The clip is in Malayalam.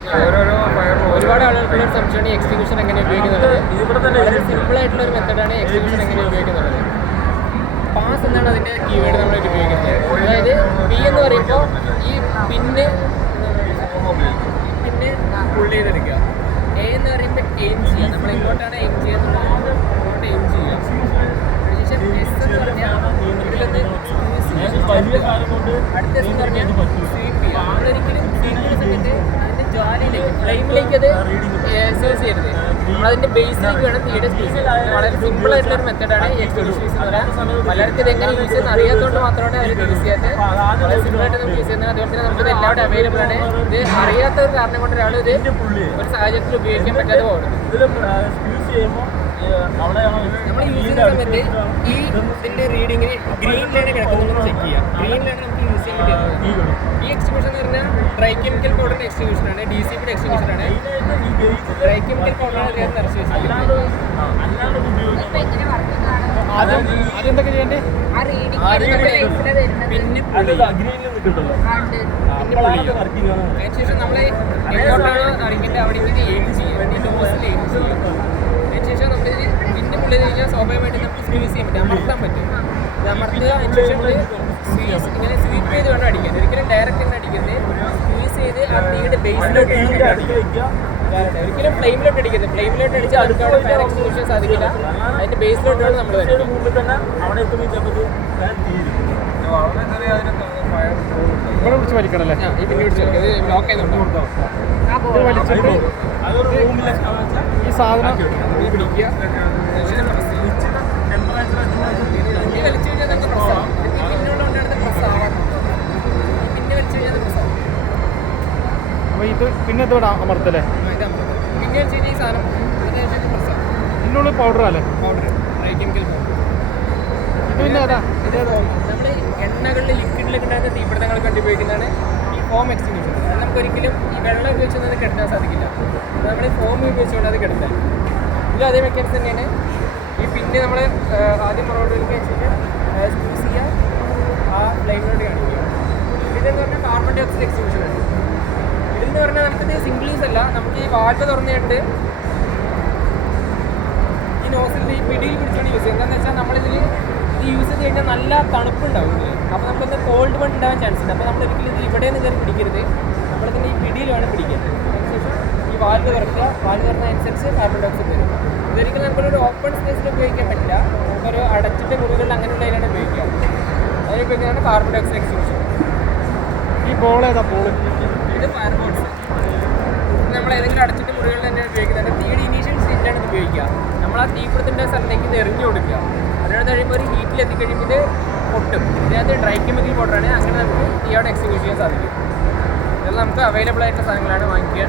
ഓരോരോ ഒരുപാട് ആളുകൾക്കുള്ള ഒരു സംശയമാണ് എക്സിക്യൂഷൻ എങ്ങനെ ഉപയോഗിക്കുന്നത്? വളരെ സിമ്പിൾ ആയിട്ടുള്ള ഒരു മെത്തഡാണ് എക്സിക്യൂഷൻ എങ്ങനെ ഉപയോഗിക്കുന്നത്. പാസ് എന്നാണ് അതിന്റെ കീവേഡ് നമ്മൾ ഉപയോഗിക്കുന്നത്. അതായത് പി എന്ന് പറയുമ്പോൾ ഈ പിന്ന് പിന്നെ പുള്ളി ചെയ്തെടുക്കുക എ എന്ന് പറയുമ്പോൾ എം ചെയ്യുക നമ്മൾ എങ്ങോട്ടാണ് എയിം ചെയ്യുന്നത് അടുത്ത എന്ന് പറഞ്ഞാൽ നമ്മളൊരിക്കലും ചെയ്യുന്ന സമയത്ത് അതിന്റെ ജ്വാലയിലേക്ക് ഫ്ലെയിമിലേക്ക് അത് സേവ് ചെയ്യരുത് നമ്മളതിന്റെ ബേസിലേക്ക് വേണം തീയുടെ സ്പീസ് വളരെ സിമ്പിൾ ആയിട്ടുള്ള ഒരു മെത്തഡാണ് ഈ യൂസ് എന്ന് പറയാൻ പലർക്കും ഇത് എങ്ങനെ യൂസ് ചെയ്യുന്ന അറിയാത്തതുകൊണ്ട് മാത്രമാണ് അവർ യൂസ് ചെയ്യാത്തത് വളരെ സിമ്പിൾ ആയിട്ട് നമുക്ക് യൂസ് ചെയ്യുന്നത് അതുപോലെ തന്നെ നമുക്ക് എല്ലാവരും അവൈലബിൾ ആണ് ഇത് അറിയാത്ത ഒരു കാരണം കൊണ്ട് ഒരാൾ ഒരു സാഹചര്യത്തിൽ ഉപയോഗിക്കാൻ പറ്റാതെ പോകുന്നത് നമ്മൾ യൂസ് ചെയ്യുന്ന സമയത്ത് ഈ ഇതിന്റെ റീഡിങ്ങിന് ഗ്രീനിലാണ് കിടക്കുന്നത് ചെക്ക് ചെയ്യുക ഗ്രീനിലാണ് നമുക്ക് യൂസ് ചെയ്യാൻ പറ്റിയത്. ഈ എക്സിബിഷൻ എന്ന് പറഞ്ഞാൽ ഡ്രൈ കെമിക്കൽ പൗഡറിന്റെ എക്സിബിഷൻ ആണ് ഡി സി പിയുടെ എക്സിബിഷൻ ആണ്. ഡ്രൈ കെമിക്കൽ പൗഡറാണ് അദ്ദേഹം നിറച്ച് എന്തൊക്കെ ചെയ്യണ്ടേ? പിന്നെ അതിനുശേഷം നമ്മൾ എങ്ങോട്ടാണോ അറിയിക്കേണ്ടത് അവിടേക്ക് എയിം ചെയ്യും ഡോസിൽ എയിം ചെയ്യും അതിനുശേഷം നമ്മളിത് പിന്നെ പുള്ളിയിൽ കഴിഞ്ഞാൽ സ്വാഭാവികമായിട്ട് നമുക്ക് സ്ക്വീസ് ചെയ്യാൻ പറ്റും. അമർത്താൻ പറ്റും. ഇത് അമർത്തുക അതിനുശേഷം ഇത് സ്വീസ് ഇങ്ങനെ സ്വീപ്പ് ചെയ്ത് വേണം അടിക്കാൻ. ഒരിക്കലും ഡയറക്റ്റ് തന്നെ അടിക്കുന്നത് സ്ക്വീസ് ചെയ്ത് ആ തീയുടെ ബേസിലോട്ട് ഒരിക്കലും ഫ്ലെയിമിലോട്ട് അടിക്കരുത്. ഫ്ലെയിമിലോട്ട് അടിച്ചാൽ അടുത്തോടെ ഫയർ എക്സിക്യൂഷൻ സാധിക്കില്ല. അതിന്റെ ബേസിലോട്ടാണ് നമ്മൾ വരുന്നത് ഫയർ ഇവിടെ വലിക്കണല്ലേ? ഈ വലിച്ചിട്ട് സാധനം ഇത് പിന്നെ ഇത് ഇവിടെ അമർത്തല്ലേ? പിന്നെ ഇതിനുള്ളിൽ പൗഡർ അല്ലേ? പൗഡർ ഇത് പിന്നെ ഏതാ? ഇത് എണ്ണകളിൽ ലിക്വിഡിലൊക്കെ ഉണ്ടാകുന്ന തീപിടുത്തങ്ങൾ കണ്ടുപയോഗിക്കുന്നതാണ് ഈ ഫോം എക്സ്റ്റിങ്ഷൻ അത് നമുക്കൊരിക്കലും ഈ വെള്ളം ഉപയോഗിച്ചൊന്നും അത് കെട്ടാൻ സാധിക്കില്ല. നമ്മൾ ഫോം ഉപയോഗിച്ചുകൊണ്ട് അത് കിടത്താൻ ഇത് അതേ മെക്കാനിക്സ് തന്നെയാണ്. ഈ പിന്നെ നമ്മൾ ആദ്യം പുറകോട്ടിലേക്ക് വെച്ചിട്ട് സ്ക്യൂസ് ചെയ്യുക. ആ ലൈനിലോട്ട് കാണിക്കുക. ഇതെന്ന് പറഞ്ഞാൽ കാർബൺ ഡൈ ഓക്സൈഡ് എക്സ്റ്റിങ്ഷൻ ആണ്. ഇതെന്ന് പറഞ്ഞാൽ നമുക്കിത് സിംഗിൾ യൂസ് അല്ല. നമുക്ക് ഈ വാൽവ് തുറന്നിട്ട് ഈ നോസിലിന്റെ ഈ പിടിയിൽ പിടിച്ചാണ് യൂസ് ചെയ്യുന്നത്. എന്താണെന്ന് വെച്ചാൽ നമ്മളിതിൽ ഇത് യൂസ് ചെയ്ത് കഴിഞ്ഞാൽ നല്ല തണുപ്പുണ്ടാവും ഇതിൽ അപ്പോൾ നമുക്കൊന്ന് കോൾഡ് വൺ ഉണ്ടാവാൻ ചാൻസ് ഉണ്ട്. അപ്പോൾ നമ്മൾ ഒരിക്കലും ഇത് ഇവിടെ നിന്ന് കയറി പിടിക്കരുത്. നമ്മൾ നമ്മളിതിന്റെ ഈ പിടിയിലാണ് പിടിക്കാൻ. അതിനുശേഷം ഈ വാൽവ് തുറക്കുക. വാൽവ് തുറന്നതനുസരിച്ച് കാർബൺ ഡയോക്സൈഡ് വരും. ഇതൊരിക്കലും നമുക്കൊരു ഓപ്പൺ സ്പേസിൽ ഉപയോഗിക്കാൻ പറ്റില്ല. നമുക്കൊരു അടച്ചിട്ട് മുറികളിൽ അങ്ങനെയുള്ളതിലാണ് ഉപയോഗിക്കുക. അതിന് ഉപയോഗിക്കുന്നതാണ് കാർബൺ ഡയോക്സൈഡ് എക്സിബിഷൻ ഈ ബോൾ ഏതാ ബോൾ ഇത് ഫയർ ബോൾസ് നമ്മൾ ഏതെങ്കിലും അടച്ചിട്ട് മുറികളിൽ തന്നെ ഉപയോഗിക്കുന്നുണ്ട് തീയുടെ ഇനീഷ്യൽ സ്റ്റേജിലാണ് ഇത് ഉപയോഗിക്കുക. നമ്മൾ ആ തീപിടുത്തിന്റെ സ്ഥലത്തേക്ക് ഇത് എറിഞ്ഞു കൊടുക്കുക. അതിനകത്ത് കഴിയുമ്പോൾ ഒരു ഹീറ്റിൽ എത്തിക്കഴിയുമ്പോൾ ഇത് പൊട്ടും. ഇതിനകത്ത് ഡ്രൈ കെമിക്കൽ പൗഡറാണ് അങ്ങനെ നമുക്ക് തീയോടെ എക്സിക്യൂട്ട് ചെയ്യാൻ സാധിക്കും. ഇതെല്ലാം നമുക്ക് അവൈലബിൾ ആയിട്ടുള്ള സാധനങ്ങളാണ് വാങ്ങിക്കുക.